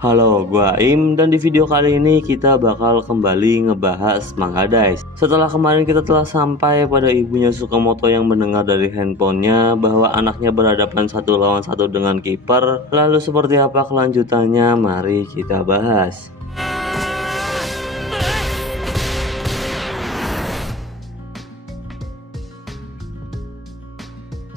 Halo, gua Aim dan di video kali ini kita bakal kembali ngebahas Manga Dice. Setelah kemarin kita telah sampai pada ibunya Sukamoto yang mendengar dari handphonenya bahwa anaknya berhadapan satu lawan satu dengan kiper. Lalu seperti apa kelanjutannya? Mari kita bahas.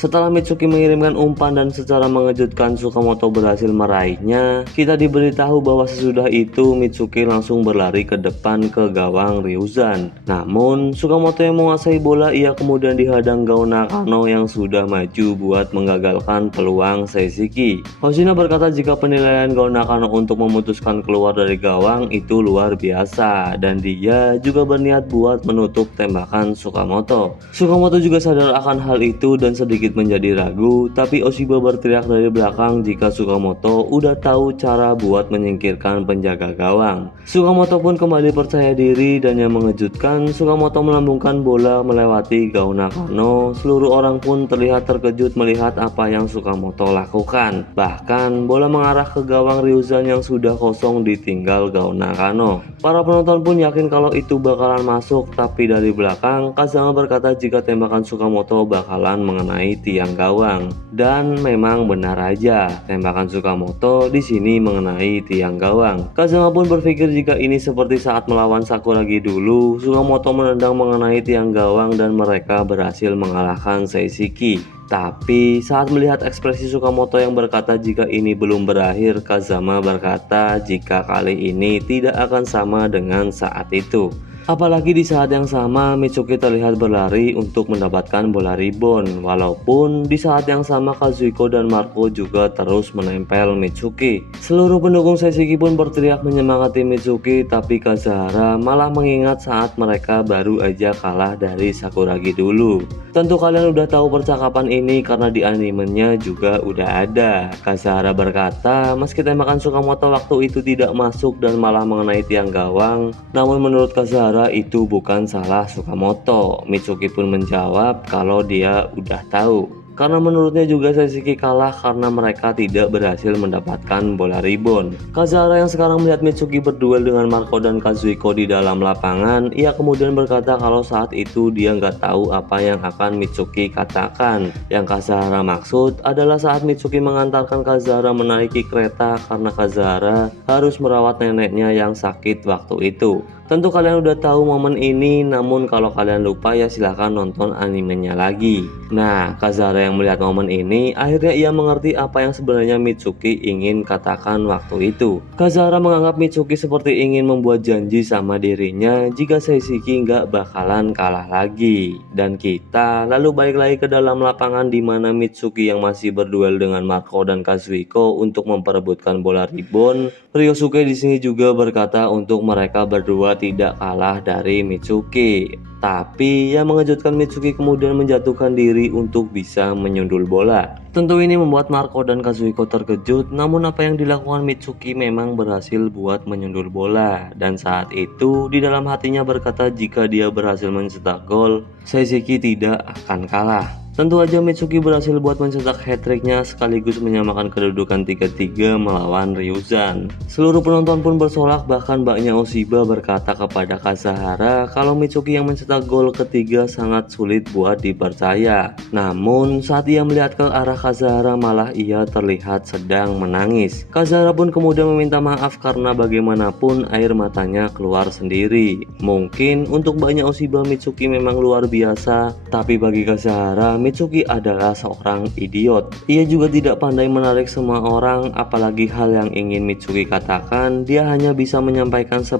Setelah Mitsuki mengirimkan umpan dan secara mengejutkan Sukamoto berhasil meraihnya, kita diberitahu bahwa sesudah itu Mitsuki langsung berlari ke depan ke gawang Ryuzan. Namun, Sukamoto yang menguasai bola, ia kemudian dihadang Gao Nakano yang sudah maju buat menggagalkan peluang Seishiki. Hoshino berkata jika penilaian Gao Nakano untuk memutuskan keluar dari gawang itu luar biasa dan dia juga berniat buat menutup tembakan Sukamoto. Sukamoto juga sadar akan hal itu dan sedikit menjadi ragu, tapi Oshiba berteriak dari belakang jika Sukamoto udah tahu cara buat menyingkirkan penjaga gawang. Sukamoto pun kembali percaya diri dan yang mengejutkan, Sukamoto melambungkan bola melewati Gao Nakano. Seluruh orang pun terlihat terkejut melihat apa yang Sukamoto lakukan. Bahkan bola mengarah ke gawang Ryuzan yang sudah kosong ditinggal Gao Nakano. Para penonton pun yakin kalau itu bakalan masuk, tapi dari belakang Kazama berkata jika tembakan Sukamoto bakalan mengenai tiang gawang. Dan memang benar aja, tembakan Sukamoto di sini mengenai tiang gawang. Kazama pun berpikir jika ini seperti saat melawan Sakuragi dulu, Sukamoto menendang mengenai tiang gawang dan mereka berhasil mengalahkan Seishiki. Tapi saat melihat ekspresi Sukamoto yang berkata jika ini belum berakhir, Kazama berkata jika kali ini tidak akan sama dengan saat itu. Apalagi di saat yang sama Mitsuki terlihat berlari untuk mendapatkan bola rebound. Walaupun di saat yang sama Kazuhiko dan Marco juga terus menempel Mitsuki. Seluruh pendukung Seishiki pun berteriak menyemangati Mitsuki, tapi Kazahara malah mengingat saat mereka baru aja kalah dari Sakuragi dulu. Tentu kalian udah tahu percakapan ini karena di animenya juga udah ada. Kazahara berkata meski tembakan Sukamoto waktu itu tidak masuk dan malah mengenai tiang gawang, namun menurut Kazahara itu bukan salah Sukamoto. Mitsuki pun menjawab kalau dia udah tahu. Karena menurutnya juga Seishiki kalah karena mereka tidak berhasil mendapatkan bola rebound. Kazahara yang sekarang melihat Mitsuki berduel dengan Marco dan Kazuhiko di dalam lapangan, ia kemudian berkata kalau saat itu dia nggak tahu apa yang akan Mitsuki katakan. Yang Kazahara maksud adalah saat Mitsuki mengantarkan Kazahara menaiki kereta karena Kazahara harus merawat neneknya yang sakit waktu itu. Tentu kalian udah tahu momen ini, namun kalau kalian lupa ya silahkan nonton animenya lagi. Nah, Kazahara yang melihat momen ini, akhirnya ia mengerti apa yang sebenarnya Mitsuki ingin katakan waktu itu. Kazahara menganggap Mitsuki seperti ingin membuat janji sama dirinya jika Seishiki nggak bakalan kalah lagi. Dan kita lalu balik lagi ke dalam lapangan di mana Mitsuki yang masih berduel dengan Marco dan Kazuhiko untuk memperebutkan bola rebound. Ryosuke di sini juga berkata untuk mereka berdua tidak kalah dari Mitsuki. Tapi yang mengejutkan, Mitsuki kemudian menjatuhkan diri untuk bisa menyundul bola. Tentu ini membuat Marco dan Kazuhiko terkejut, namun apa yang dilakukan Mitsuki memang berhasil buat menyundul bola. Dan saat itu di dalam hatinya berkata jika dia berhasil mencetak gol, Seishiki tidak akan kalah. Tentu aja Mitsuki berhasil buat mencetak hat-tricknya sekaligus menyamakan kedudukan 3-3 melawan Ryuzan. Seluruh penonton pun bersorak, bahkan mbaknya Oshiba berkata kepada Kazahara kalau Mitsuki yang mencetak gol ketiga sangat sulit buat dipercaya. Namun saat ia melihat ke arah Kazahara malah ia terlihat sedang menangis. Kazahara pun kemudian meminta maaf karena bagaimanapun air matanya keluar sendiri. Mungkin untuk mbaknya Oshiba Mitsuki memang luar biasa, tapi bagi Kazahara Mitsuki adalah seorang idiot. Ia juga tidak pandai menarik semua orang, apalagi hal yang ingin Mitsuki katakan, dia hanya bisa menyampaikan 10%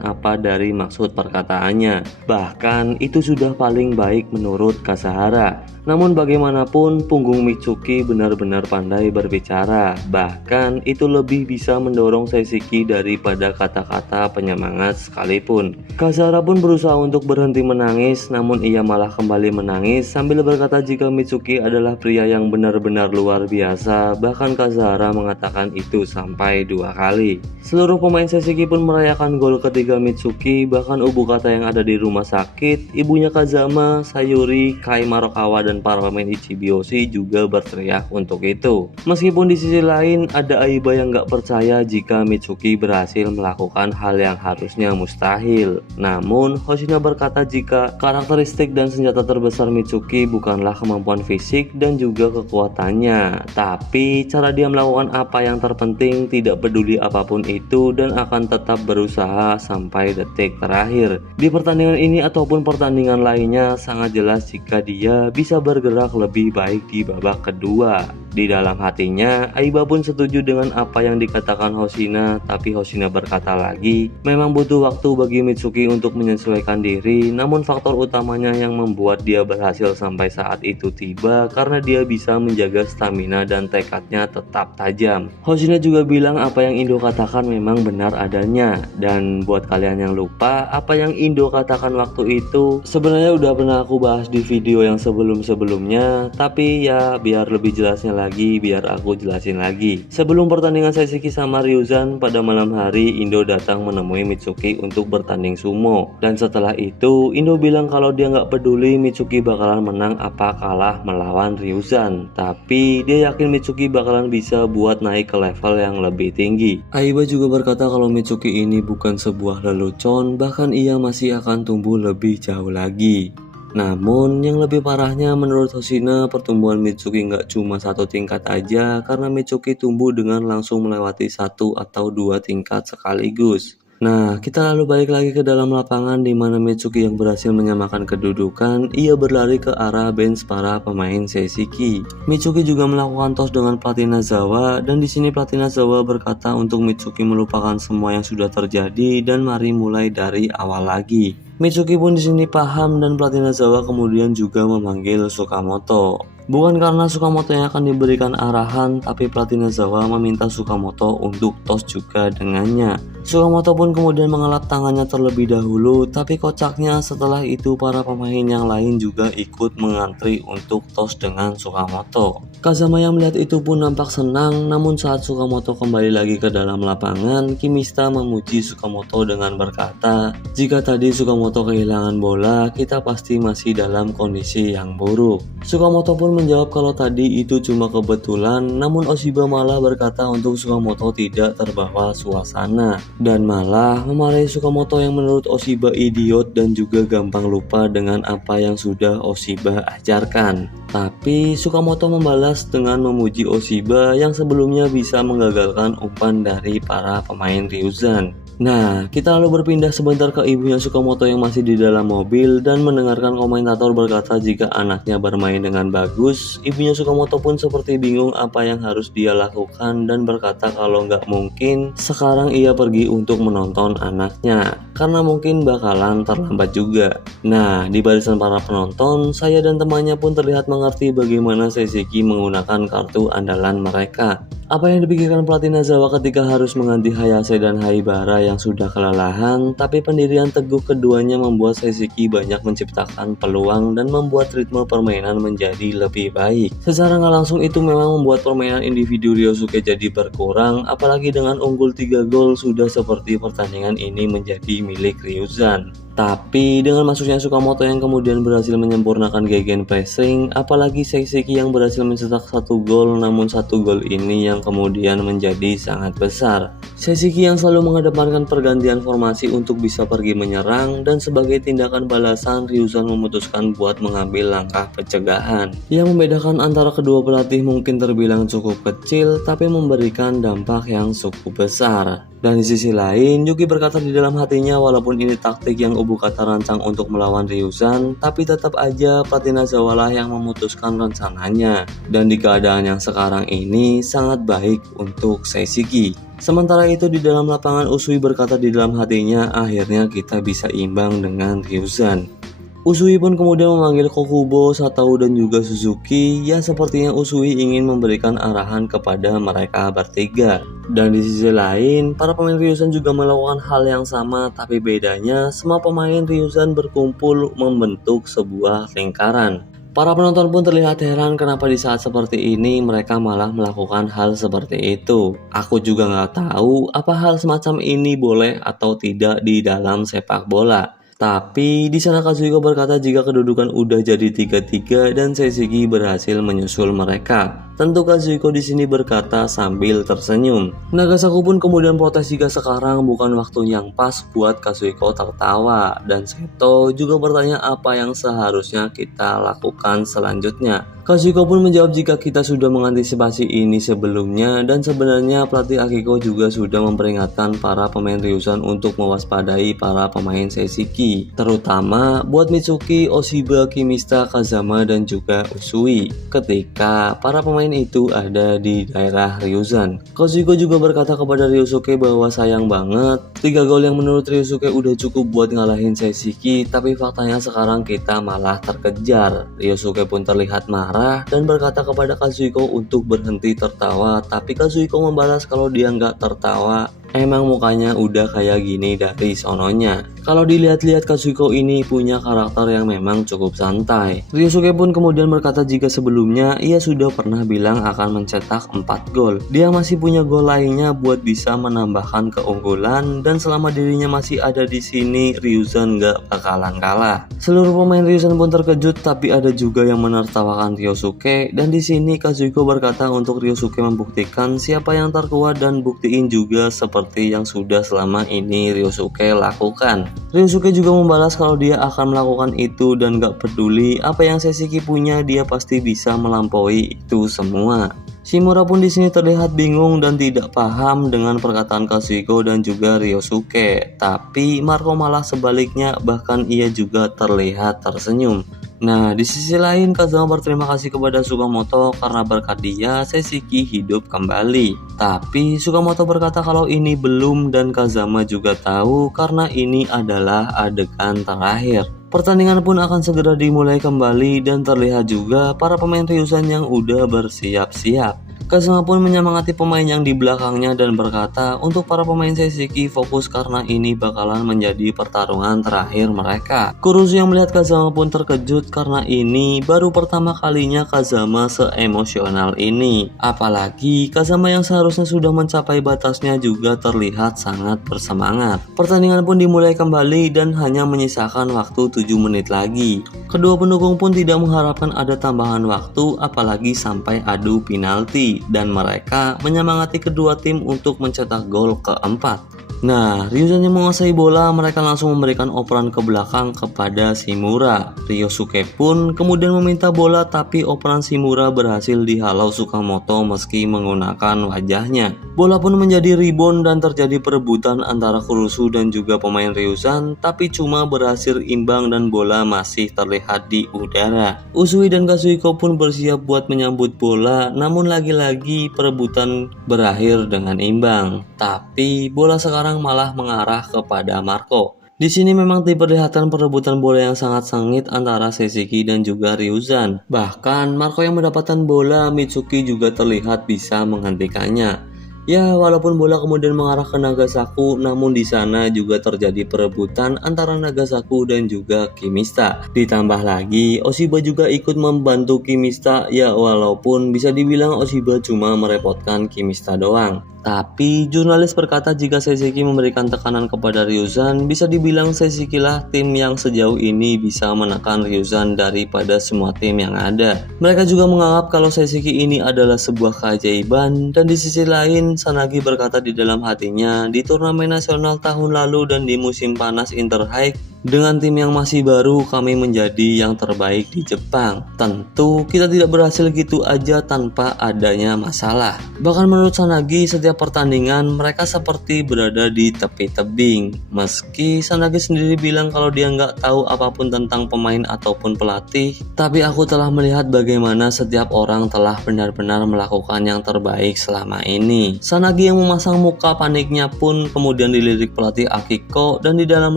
apa dari maksud perkataannya. Bahkan itu sudah paling baik menurut Kazahara. Namun bagaimanapun punggung Mitsuki benar-benar pandai berbicara. Bahkan itu lebih bisa mendorong Seishiki daripada kata-kata penyemangat sekalipun. Kazahara pun berusaha untuk berhenti menangis, namun ia malah kembali menangis sambil berkata berkata jika Mitsuki adalah pria yang benar-benar luar biasa, bahkan Kazahara mengatakan itu sampai 2 kali. Seluruh pemain Seishiki pun merayakan gol ketiga Mitsuki, bahkan Ubukata yang ada di rumah sakit, ibunya Kazama, Sayuri, Kai Marukawa, dan para pemain Ichibiyoshi juga berteriak untuk itu. Meskipun di sisi lain ada Aiba yang gak percaya jika Mitsuki berhasil melakukan hal yang harusnya mustahil. Namun Hoshina berkata jika karakteristik dan senjata terbesar Mitsuki bukanlah kemampuan fisik dan juga kekuatannya, tapi cara dia melakukan apa yang terpenting, tidak peduli apapun itu, dan akan tetap berusaha sampai detik terakhir. Di pertandingan ini ataupun pertandingan lainnya sangat jelas jika dia bisa bergerak lebih baik di babak kedua. Di dalam hatinya, Aiba pun setuju dengan apa yang dikatakan Hoshina, tapi Hoshina berkata lagi, memang butuh waktu bagi Mitsuki untuk menyesuaikan diri, namun faktor utamanya yang membuat dia berhasil sampai saat itu tiba karena dia bisa menjaga stamina dan tekadnya tetap tajam. Hoshina juga bilang apa yang Indo katakan memang benar adanya, dan buat kalian yang lupa, apa yang Indo katakan waktu itu sebenarnya udah pernah aku bahas di video yang sebelum-sebelumnya, tapi ya biar lebih jelasnya lagi, biar aku jelasin lagi. Sebelum pertandingan Seishiki sama Ryuzan pada malam hari, Indo datang menemui Mitsuki untuk bertanding sumo, dan setelah itu Indo bilang kalau dia nggak peduli Mitsuki bakalan menang apa kalah melawan Ryuzan, tapi dia yakin Mitsuki bakalan bisa buat naik ke level yang lebih tinggi. Aiba juga berkata kalau Mitsuki ini bukan sebuah lelucon, bahkan ia masih akan tumbuh lebih jauh lagi. Namun yang lebih parahnya menurut Hoshina, pertumbuhan Mitsuki nggak cuma 1 tingkat aja, karena Mitsuki tumbuh dengan langsung melewati 1 atau 2 tingkat sekaligus. Nah, kita lalu balik lagi ke dalam lapangan di mana Mitsuki yang berhasil menyamakan kedudukan, ia berlari ke arah bench para pemain Seishiki. Mitsuki juga melakukan tos dengan Platina Zawa, dan di sini Platina Zawa berkata untuk Mitsuki melupakan semua yang sudah terjadi dan mari mulai dari awal lagi. Mitsuki pun di sini paham dan Platina Zawa kemudian juga memanggil Tsukamoto. Bukan karena Tsukamoto yang akan diberikan arahan, tapi Platina Zawa meminta Tsukamoto untuk tos juga dengannya. Tsukamoto pun kemudian mengelap tangannya terlebih dahulu, tapi kocaknya setelah itu para pemain yang lain juga ikut mengantri untuk tos dengan Tsukamoto. Kazama yang melihat itu pun nampak senang, namun saat Tsukamoto kembali lagi ke dalam lapangan, Kimista memuji Tsukamoto dengan berkata, jika tadi Tsukamoto kehilangan bola, kita pasti masih dalam kondisi yang buruk. Tsukamoto pun menjawab kalau tadi itu cuma kebetulan, namun Oshiba malah berkata untuk Tsukamoto tidak terbawa suasana, dan malah memarahi Tsukamoto yang menurut Oshiba idiot dan juga gampang lupa dengan apa yang sudah Oshiba ajarkan. Tapi Tsukamoto membalas dengan memuji Oshiba yang sebelumnya bisa menggagalkan umpan dari para pemain Ryuzan. Nah, kita lalu berpindah sebentar ke ibunya Tsukamoto yang masih di dalam mobil dan mendengarkan komentator berkata jika anaknya bermain dengan bagus. Ibunya Tsukamoto pun seperti bingung apa yang harus dia lakukan dan berkata kalau nggak mungkin sekarang ia pergi untuk menonton anaknya, karena mungkin bakalan terlambat juga. Nah, di barisan para penonton, saya dan temannya pun terlihat mengerti bagaimana Seishiki menggunakan kartu andalan mereka. Apa yang dipikirkan Platina Zawa ketika harus mengganti Hayase dan Haibara yang sudah kelelahan, tapi pendirian teguh keduanya membuat Seishiki banyak menciptakan peluang dan membuat ritme permainan menjadi lebih baik. Secara nggak langsung itu memang membuat permainan individu Ryosuke jadi berkurang, apalagi dengan unggul 3 gol sudah seperti pertandingan ini menjadi milik Ryuzan. Tapi dengan masuknya Tsukamoto yang kemudian berhasil menyempurnakan gegen pressing, apalagi Seishiki yang berhasil mencetak 1 gol, namun 1 gol ini yang kemudian menjadi sangat besar. Seishiki yang selalu mengedepankan pergantian formasi untuk bisa pergi menyerang, dan sebagai tindakan balasan Ryuzan memutuskan buat mengambil langkah pencegahan. Yang membedakan antara kedua pelatih mungkin terbilang cukup kecil, tapi memberikan dampak yang cukup besar. Dan di sisi lain, Yuki berkata di dalam hatinya walaupun ini taktik yang Ubukata rancang untuk melawan Ryuzan, tapi tetap aja Platina Zawa lah yang memutuskan rencananya. Dan di keadaan yang sekarang ini sangat baik untuk Seishiki. Sementara itu di dalam lapangan Usui berkata di dalam hatinya akhirnya kita bisa imbang dengan Ryuzan. Usui pun kemudian memanggil Kokubo, Satao dan juga Suzuki. Ya sepertinya Usui ingin memberikan arahan kepada mereka bertiga. Dan di sisi lain, para pemain Ryuzan juga melakukan hal yang sama, tapi bedanya semua pemain Ryuzan berkumpul membentuk sebuah lingkaran. Para penonton pun terlihat heran kenapa di saat seperti ini mereka malah melakukan hal seperti itu. Aku juga nggak tahu apa hal semacam ini boleh atau tidak di dalam sepak bola. Tapi di sana Kazuhiko berkata jika kedudukan udah jadi 3-3 dan Seishiki berhasil menyusul mereka. Tentu Kazuhiko di sini berkata sambil tersenyum. Nagasaku pun kemudian protes jika sekarang bukan waktu yang pas buat Kazuhiko tertawa, dan Seto juga bertanya apa yang seharusnya kita lakukan selanjutnya. Kazuhiko pun menjawab jika kita sudah mengantisipasi ini sebelumnya, dan sebenarnya pelatih Akiko juga sudah memperingatkan para pemain Ryusan untuk mewaspadai para pemain Seishiki, terutama buat Mitsuki, Oshiba, Kimista, Kazama, dan juga Usui ketika para pemain itu ada di daerah Ryusan. Kazuhiko juga berkata kepada Ryosuke bahwa sayang banget 3 gol yang menurut Ryosuke udah cukup buat ngalahin Seishiki, tapi faktanya sekarang kita malah terkejar. Ryosuke pun terlihat marah dan berkata kepada Kazuhiko untuk berhenti tertawa, tapi Kazuhiko membalas kalau dia nggak tertawa. Emang mukanya udah kayak gini dari sononya. Kalau dilihat-lihat Kazuhiko ini punya karakter yang memang cukup santai. Ryosuke pun kemudian berkata jika sebelumnya ia sudah pernah bilang akan mencetak 4 gol. Dia masih punya gol lainnya buat bisa menambahkan keunggulan, dan selama dirinya masih ada di sini Ryusan gak bakalan kalah. Seluruh pemain Ryusan pun terkejut, tapi ada juga yang menertawakan Ryosuke, dan di sini Kazuhiko berkata untuk Ryosuke membuktikan siapa yang terkuat dan buktiin juga seperti yang sudah selama ini Ryosuke lakukan. Ryosuke juga membalas kalau dia akan melakukan itu dan gak peduli apa yang Seishiki punya, dia pasti bisa melampaui itu semua. Shimura pun di sini terlihat bingung dan tidak paham dengan perkataan Kazuhiko dan juga Ryosuke, tapi Marco malah sebaliknya, bahkan ia juga terlihat tersenyum. Nah, di sisi lain Kazama berterima kasih kepada Tsukamoto karena berkat dia Seishiki hidup kembali. Tapi Tsukamoto berkata kalau ini belum, dan Kazama juga tahu karena ini adalah adegan terakhir. Pertandingan pun akan segera dimulai kembali dan terlihat juga para pemain Ryusan yang udah bersiap-siap. Kazama pun menyemangati pemain yang di belakangnya dan berkata untuk para pemain Seishiki fokus karena ini bakalan menjadi pertarungan terakhir mereka. Kurusu yang melihat Kazama pun terkejut karena ini baru pertama kalinya Kazama seemosional ini. Apalagi Kazama yang seharusnya sudah mencapai batasnya juga terlihat sangat bersemangat. Pertandingan pun dimulai kembali dan hanya menyisakan waktu 7 menit lagi. Kedua pendukung pun tidak mengharapkan ada tambahan waktu apalagi sampai adu penalti, dan mereka menyemangati kedua tim untuk mencetak gol keempat. Nah, Ryusan yang menguasai bola, mereka langsung memberikan operan ke belakang kepada Shimura. Ryosuke pun kemudian meminta bola, tapi operan Shimura berhasil dihalau Tsukamoto meski menggunakan wajahnya. Bola pun menjadi rebound dan terjadi perebutan antara Kurusu dan juga pemain Ryusan, tapi cuma berhasil imbang dan bola masih terlihat di udara. Usui dan Kazuhiko pun bersiap buat menyambut bola, namun lagi-lagi perebutan berakhir dengan imbang. Tapi bola sekarang malah mengarah kepada Marco. Di sini memang diperlihatkan perebutan bola yang sangat sengit antara Seishiki dan juga Ryusan. Bahkan Marco yang mendapatkan bola, Mitsuki juga terlihat bisa menghentikannya. Ya, walaupun bola kemudian mengarah ke Nagasaku, namun di sana juga terjadi perebutan antara Nagasaku dan juga Kimista. Ditambah lagi, Oshiba juga ikut membantu Kimista, ya walaupun bisa dibilang Oshiba cuma merepotkan Kimista doang. Tapi jurnalis berkata jika Seishiki memberikan tekanan kepada Ryusan, bisa dibilang Seishiki lah tim yang sejauh ini bisa menekan Ryusan daripada semua tim yang ada. Mereka juga menganggap kalau Seishiki ini adalah sebuah keajaiban, dan di sisi lain Sanagi berkata di dalam hatinya, di turnamen nasional tahun lalu dan di musim panas Interhigh, dengan tim yang masih baru kami menjadi yang terbaik di Jepang. Tentu kita tidak berhasil gitu aja tanpa adanya masalah. Bahkan menurut Sanagi setiap pertandingan mereka seperti berada di tepi tebing. Meski Sanagi sendiri bilang kalau dia nggak tahu apapun tentang pemain ataupun pelatih, tapi aku telah melihat bagaimana setiap orang telah benar-benar melakukan yang terbaik selama ini. Sanagi yang memasang muka paniknya pun kemudian dilirik pelatih Akiko, dan di dalam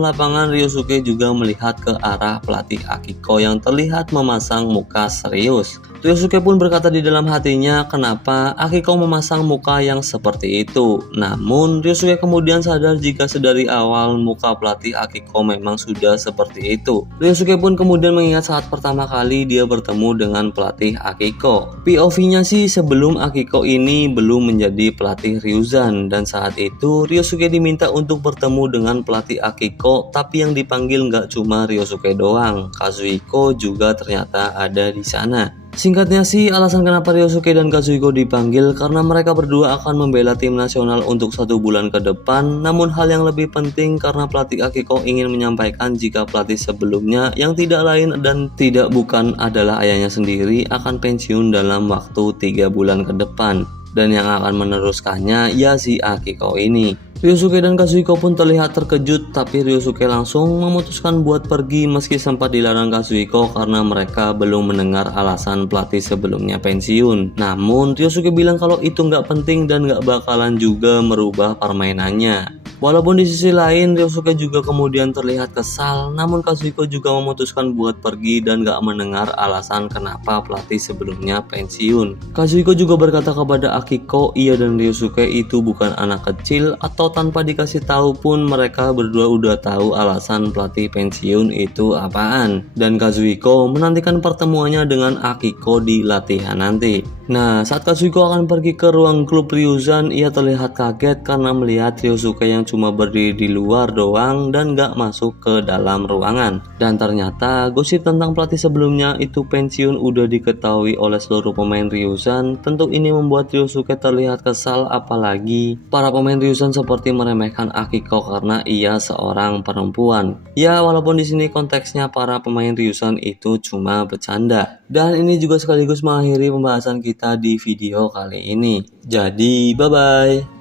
lapangan Ryosuke juga melihat ke arah pelatih Akiko yang terlihat memasang muka serius. Ryosuke pun berkata di dalam hatinya kenapa Akiko memasang muka yang seperti itu. Namun Ryosuke kemudian sadar jika sedari awal muka pelatih Akiko memang sudah seperti itu. Ryosuke pun kemudian mengingat saat pertama kali dia bertemu dengan pelatih Akiko. POV-nya sih sebelum Akiko ini belum menjadi pelatih Ryuzan, dan saat itu Ryosuke diminta untuk bertemu dengan pelatih Akiko, tapi yang dipanggil nggak cuma Ryosuke doang, Kazuhiko juga ternyata ada di sana. Singkatnya sih, alasan kenapa Ryosuke dan Kazuhiko dipanggil karena mereka berdua akan membela tim nasional untuk 1 bulan ke depan. Namun hal yang lebih penting karena pelatih Akiko ingin menyampaikan jika pelatih sebelumnya yang tidak lain dan tidak bukan adalah ayahnya sendiri akan pensiun dalam waktu 3 bulan ke depan. Dan yang akan meneruskannya ya si Akiko ini. Ryosuke dan Kazuhiko pun terlihat terkejut, tapi Ryosuke langsung memutuskan buat pergi meski sempat dilarang Kazuhiko karena mereka belum mendengar alasan pelatih sebelumnya pensiun. Namun Ryosuke bilang kalau itu nggak penting dan nggak bakalan juga merubah permainannya. Walaupun di sisi lain Ryosuke juga kemudian terlihat kesal, namun Kazuhiko juga memutuskan buat pergi dan gak mendengar alasan kenapa pelatih sebelumnya pensiun. Kazuhiko juga berkata kepada Akiko, ia dan Ryosuke itu bukan anak kecil atau tanpa dikasih tahu pun mereka berdua udah tahu alasan pelatih pensiun itu apaan. Dan Kazuhiko menantikan pertemuannya dengan Akiko di latihan nanti. Nah, saat Kazuhiko akan pergi ke ruang klub Ryuzan, ia terlihat kaget karena melihat Ryosuke yang cuma berdiri di luar doang dan gak masuk ke dalam ruangan. Dan ternyata gosip tentang pelatih sebelumnya itu pensiun udah diketahui oleh seluruh pemain Ryuzan. Tentu ini membuat Ryosuke terlihat kesal, apalagi para pemain Ryuzan seperti meremehkan Akiko karena ia seorang perempuan. Ya, walaupun di sini konteksnya para pemain Ryuzan itu cuma bercanda. Dan ini juga sekaligus mengakhiri pembahasan kita di video kali ini. Jadi, bye-bye.